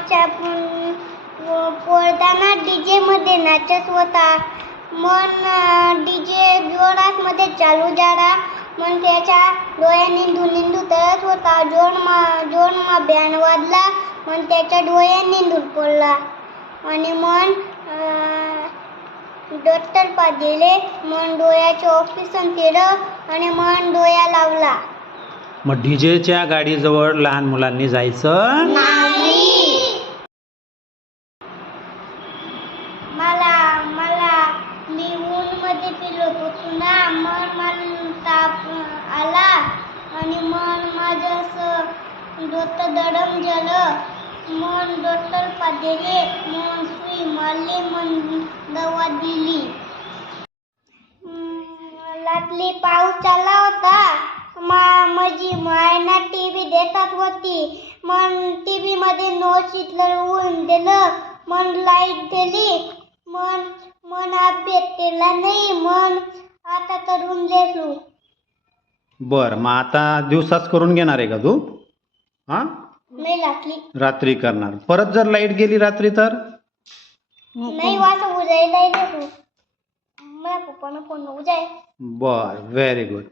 नाचा पोळताना डीजे मध्ये नाचत होता. मन डीजे जोरात मध्ये चालू झाला. मन त्याच्या डोळ्यांनी निंदू तरत होता. जोरमा बँड वाजला. मन त्याच्या डोळ्यांनी निंदून पडला. आणि मन डॉक्टर पाहिजे. मन डोळ्याचे ऑपरेशन केलं आणि मन डोळ्या लावला. मग डीजेच्या गाडीजवळ लहान मुलांनी जायचं नाही. मला मी ऊन मध्ये फिरत होतो ना. मला ताप आला आणि माझं असं डोकं दडम झालं. मन डॉक्टर पाहिजे. मन सुई मारली. मन दवा दिली. रात्री पाऊस चालला होता. माझी मायना टीव्ही देतात होती. मन टीव्ही मध्ये नोट्स ऊन दिलं. मन लाईट दिली. मन अभ्यास केला नाही. मन आता करून देतो. बर. मग आता दिवसाच करून घेणार आहे का तू? हा, नाही रात्री करणार. परत जर लाईट गेली रात्री तर नाही वाचा उजायला देतो. मला पप्पानं फोन उजाय. बर, व्हेरी गुड.